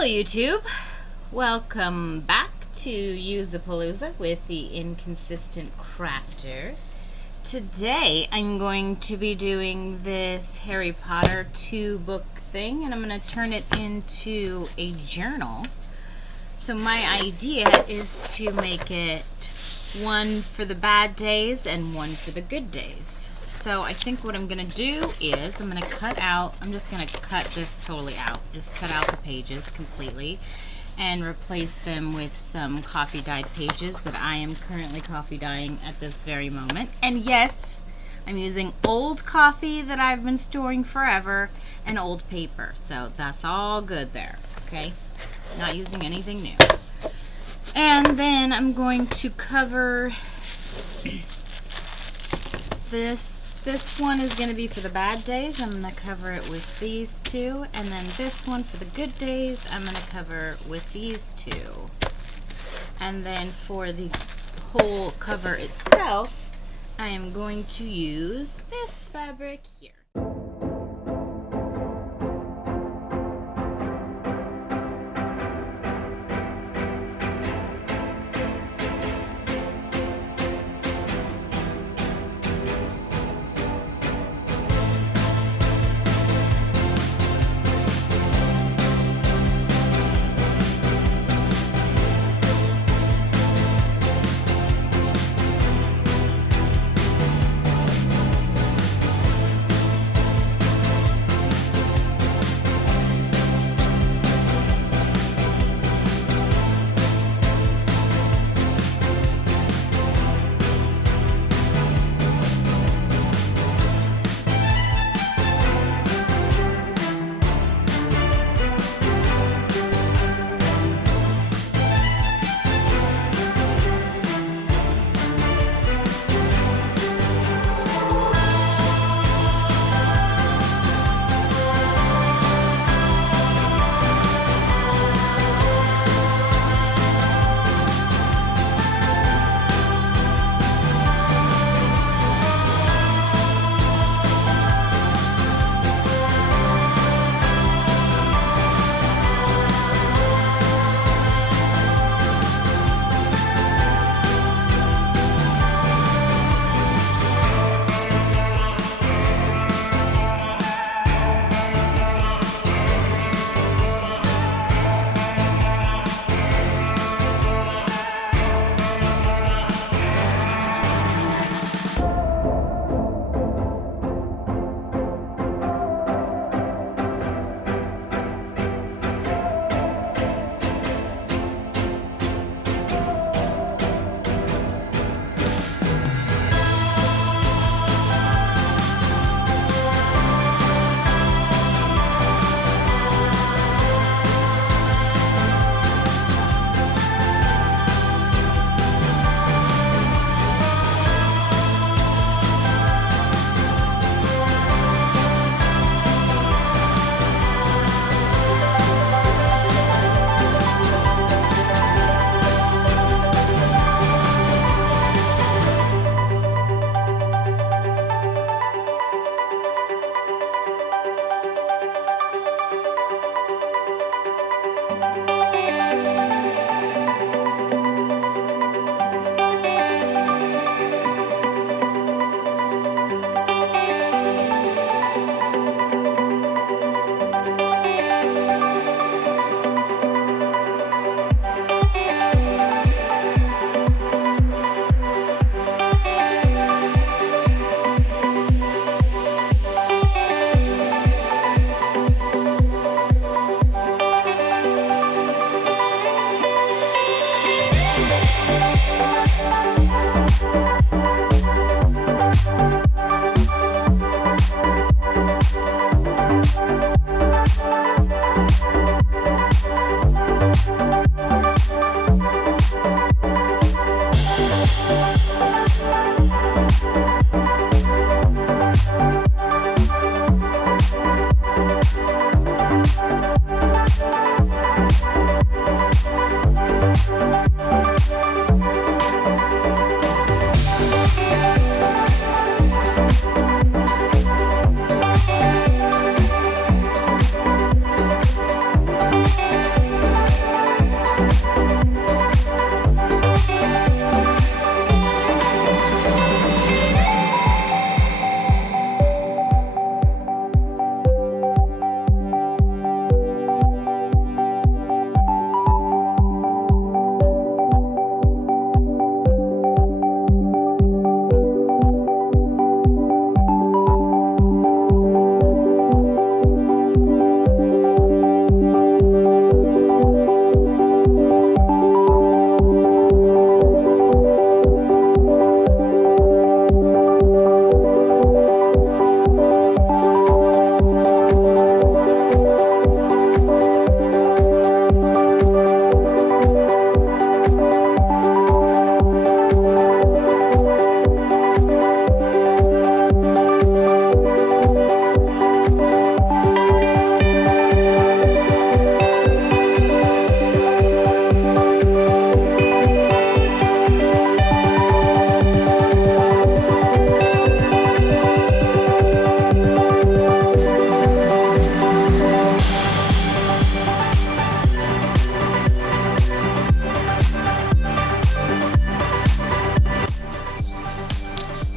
Hello YouTube! Welcome back to Useapalooza with the Inconsistent Crafter. Today I'm going to be doing this Harry Potter 2 book thing, and I'm going to turn it into a journal. So my idea is to make it one for the bad days and one for the good days. So I think what I'm going to do is I'm just going to cut this totally out. Just cut out the pages completely and replace them with some coffee dyed pages that I am currently coffee dyeing at this very moment. And yes, I'm using old coffee that I've been storing forever and old paper. So that's all good there, okay? Not using anything new. And then I'm going to cover this one is going to be for the bad days. I'm going to cover it with these two, and then this one for the good days I'm going to cover with these two. And then for the whole cover itself, I am going to use this fabric here.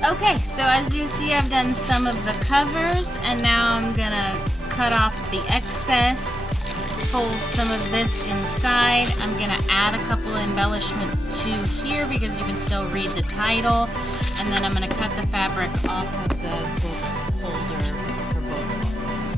Okay, so as you see, I've done some of the covers, and now I'm gonna cut off the excess, fold some of this inside. I'm gonna add a couple embellishments to here because you can still read the title, and then I'm gonna cut the fabric off of the book holder for both books.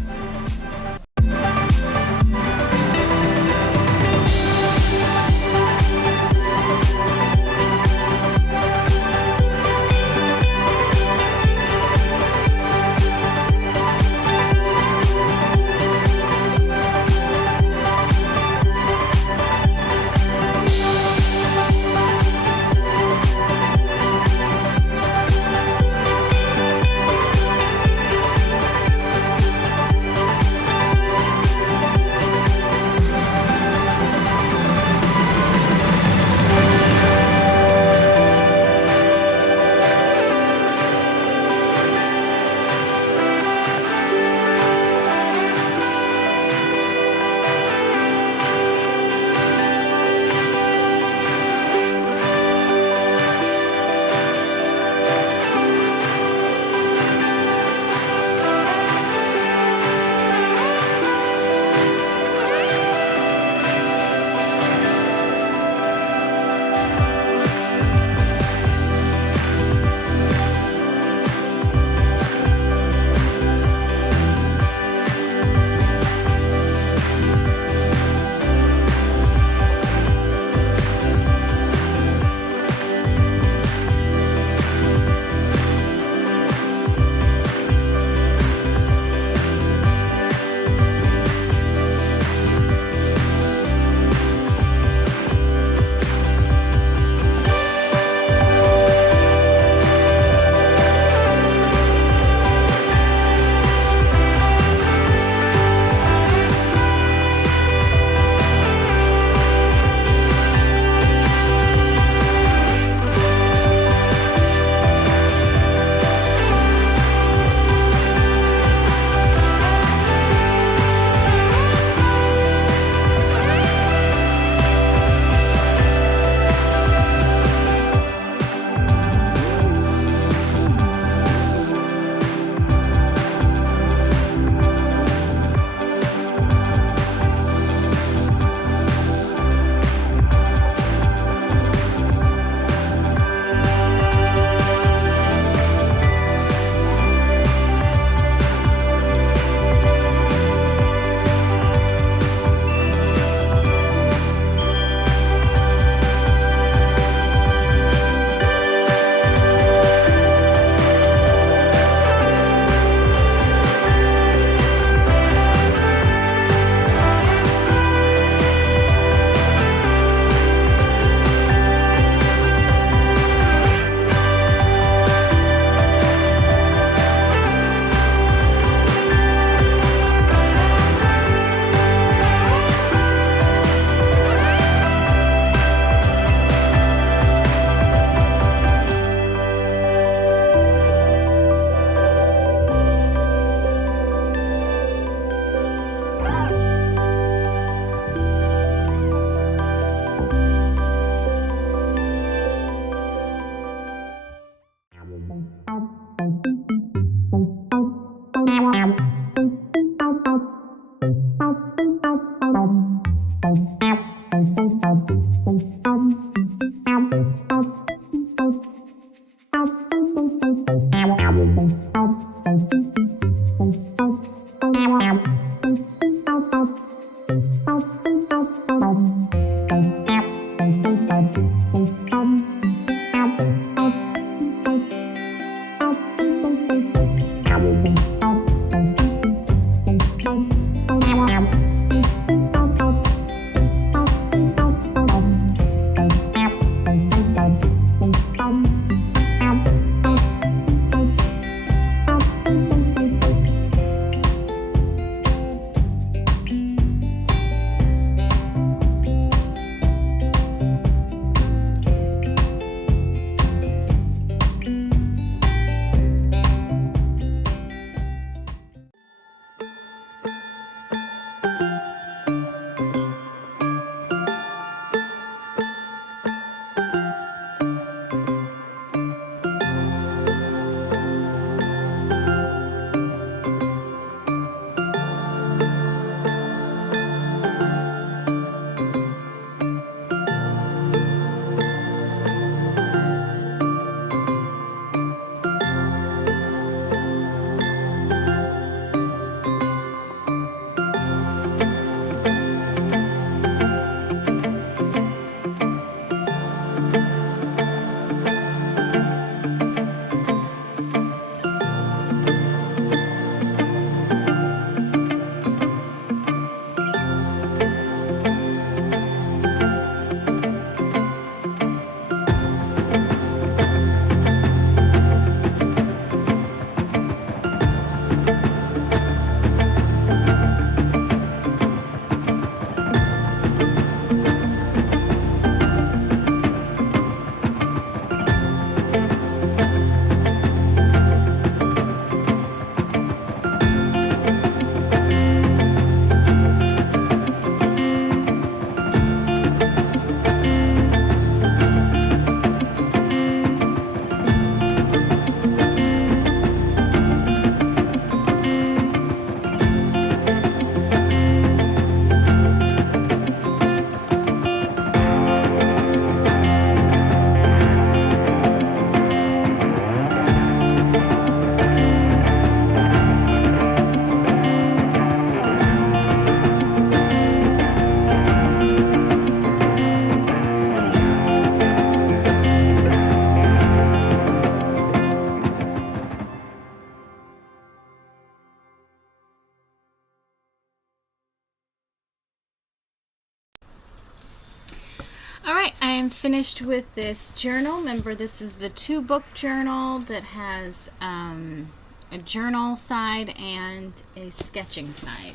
I'm finished with this journal. Remember, this is the 2-book journal that has a journal side and a sketching side.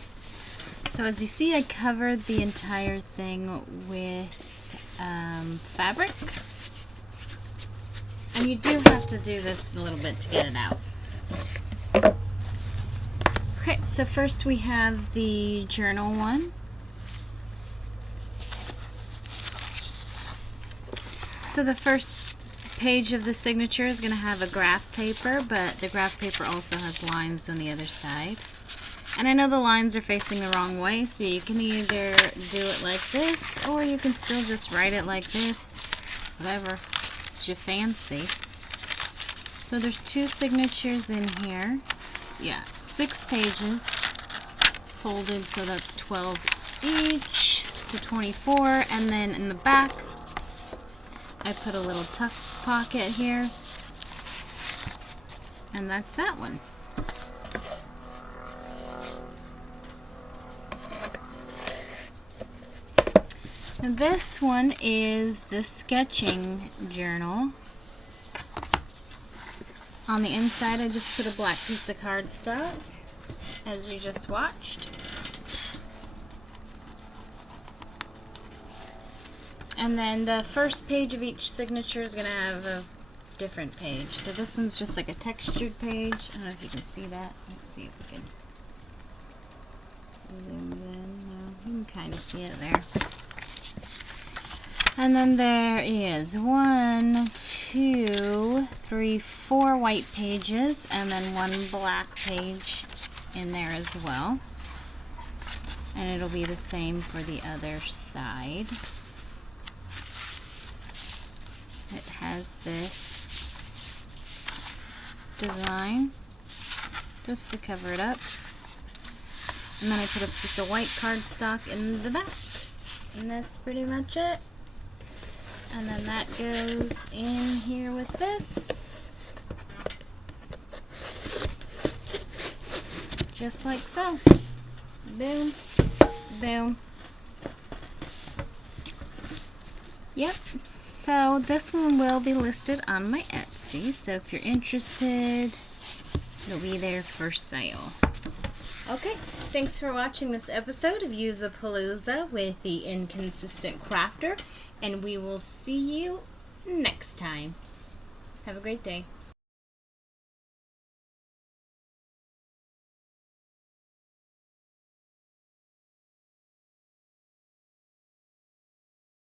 So as you see, I covered the entire thing with fabric. And you do have to do this a little bit to get it out. Okay, so first we have the journal one. So the first page of the signature is going to have a graph paper, but the graph paper also has lines on the other side. And I know the lines are facing the wrong way, so you can either do it like this, or you can still just write it like this, whatever it's your fancy. So there's 2 signatures in here. Yeah, 6 pages folded, so that's 12 each, so 24, and then in the back I put a little tuck pocket here, and that's that one. Now this one is the sketching journal. On the inside I just put a black piece of cardstock, as you just watched. And then the first page of each signature is going to have a different page. So this one's just like a textured page. I don't know if you can see that. Let's see if we can zoom in. No, you can kind of see it there. And then there is 1, 2, 3, 4 white pages, and then 1 black page in there as well. And it'll be the same for the other side. It has this design just to cover it up. And then I put a piece of white cardstock in the back. And that's pretty much it. And then that goes in here with this. Just like so. Boom. Boom. Yep. So this one will be listed on my Etsy, so if you're interested, it'll be there for sale. Okay, thanks for watching this episode of Useapalooza with the Inconsistent Crafter, and we will see you next time. Have a great day.